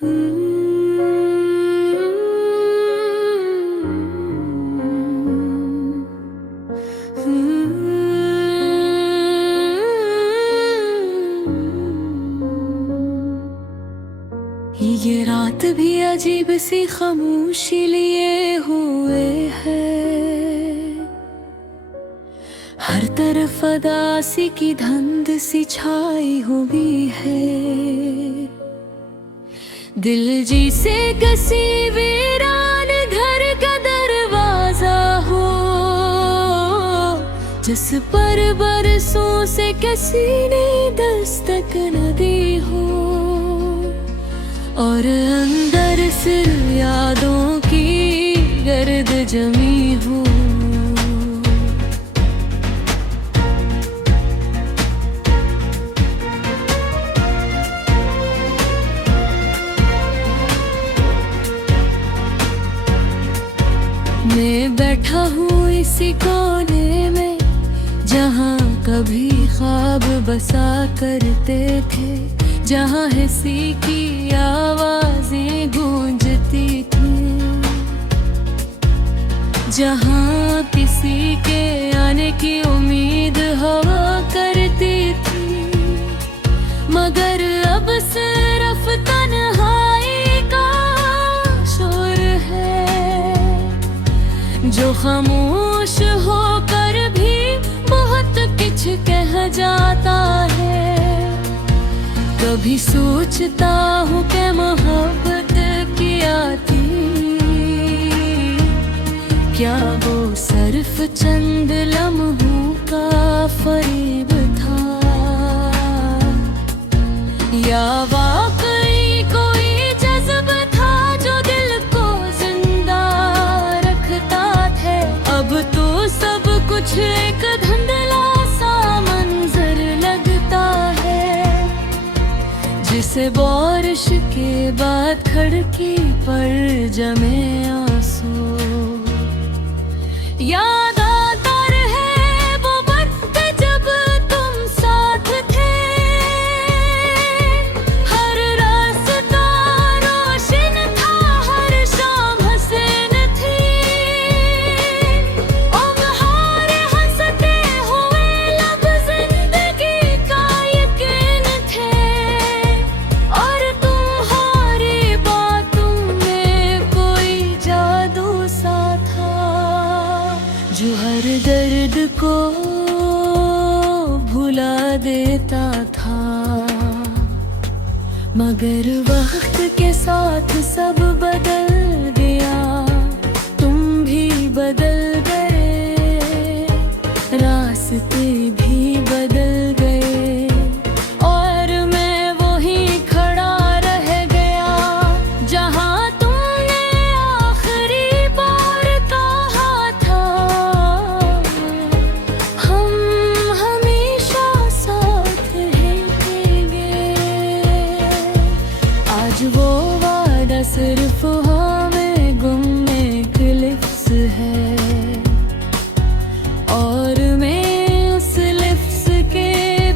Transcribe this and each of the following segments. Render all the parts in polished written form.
ये रात भी अजीब सी खामोशी लिए हुए है, हर तरफ अदासी की धुंध सी छाई हुई है। दिल जी से कसी वीरान घर का दरवाजा हो, जिस पर बरसों से किसी ने दस्तक न दी हो, और अंदर सिर यादों की गर्द जमी हो। मैं बैठा हूँ इसी कोने में, जहाँ कभी ख्वाब बसा करते थे, जहाँ हंसी की आवाजें गूंजती थी, जहाँ किसी के आने की उम्मीद हवा करती थी। मगर अब सिर्फ तन्हाई का शोर है, जो खामोश होकर भी बहुत कुछ कह जाता है। कभी सोचता हूँ कि मोहब्बत किया थी, क्या वो सिर्फ चंद लम्हों का फरेब था, या वाकई कोई जज्बा था जो दिल को जिंदा रखता था। अब तो सब कुछ एक धुंधला सा मंजर लगता है, जिसे बारिश के बाद खिड़की पर जमे आंसू। याद आता रहे वो वक्त जब तुम साथ थे, हर रास्ता रोशन था, हर शाम हसीन थी। उम्र हंसते हुए लब जिंदगी का यकीन थे, और तुम्हारी बातों में कोई जादू सा था, जो हर दर्द को भुला देता था। मगर वक्त के साथ सब बदल गया, तुम भी बदल गए, रास्ते भी बदल गए, और मैं वहीं खड़ा रह गया जहाँ तुमने आखिरी बार कहा था, हम हमेशा साथ रहेंगे। आज वो वादा सिर्फ हमें गुम एक लिफ्स है, और मैं उस लिफ्स के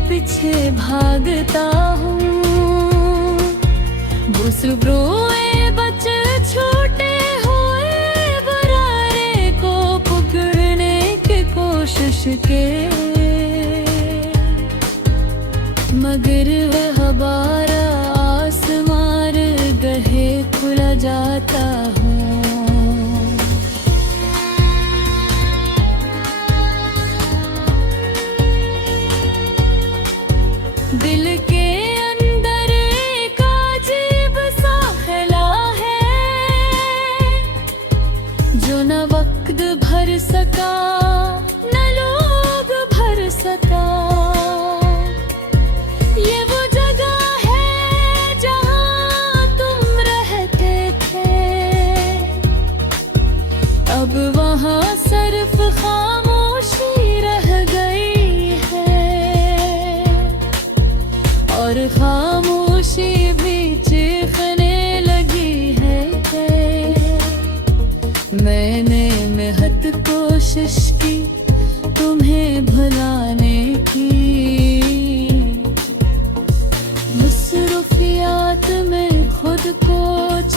पीछे भागता हूँ। बुसरोए बच्चे छूटे हुए बरारे को पकड़ने की कोशिश के, मगर वह हमारा आसमान गहे खुला जाता हूँ। दिल के अंदर एक अजीब सा ख्याल है, जो न वक्त भर सका न लोग भर सका। ये वो जगह है जहाँ तुम रहते थे,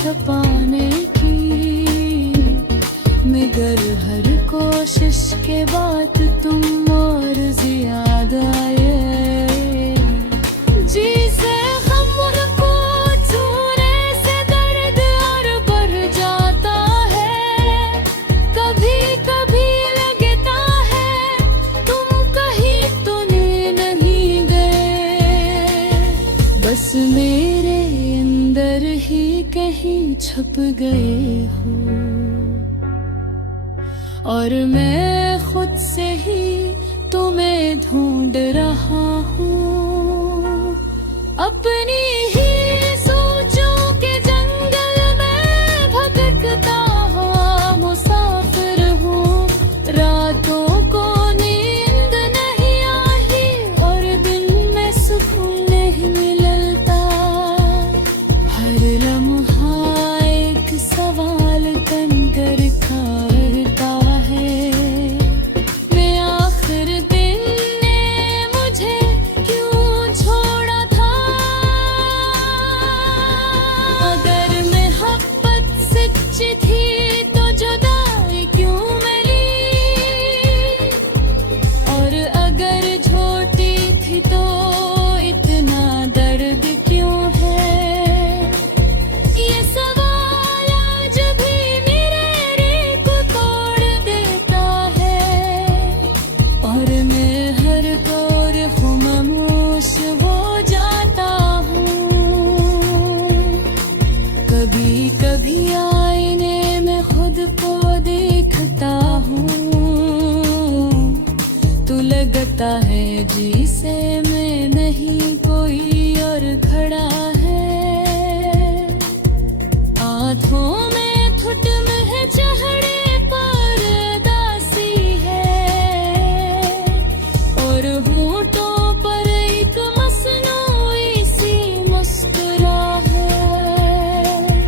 छपाने की, मगर हर कोशिश के बाद तुम और ज्यादा ये जी से हम उनको छूने से दर्द और बढ़ जाता है। कभी कभी लगता है तुम कहीं तो नहीं गए, बस मेरे अंदर ही कहीं छप गए हो। और मैं खुद से ही तुम्हें ढूंढ रहा हूँ, अपनी ही सोचों के जंगल में भटकता हुआ मुसाफिर हूँ। रातों को नींद नहीं आई और दिन में सुकून नहीं मिलता। हर लम्हा एक सवाल तन करता है, मैं आखिर दिन ने मुझे क्यों छोड़ा था। अगर मोहब्बत सच्ची थी तो जुदाई क्यों मिली, और अगर झूठी थी तो इतना दर्द क्यों है। ये सवाल आज भी मेरे दिल को तोड़ देता है, और मैं हर दौर खामोश हो जाता हूँ। कभी कभी आईने में खुद को देखता हूँ, तो लगता है जिसे मैं नहीं कोई और खड़ा है। आँखों में थुटम है चेहरे पर दासी है, और होठों पर एक मसनूई सी मुस्कुराहट है।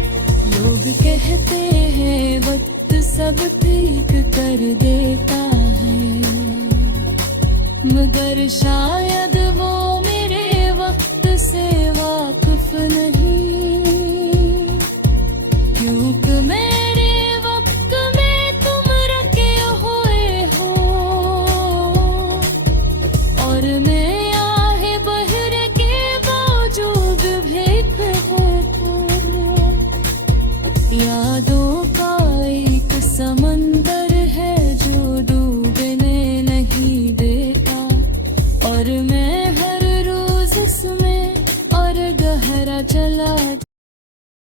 लोग कहते हैं वक्त सब ठीक कर देता है, मगर शायद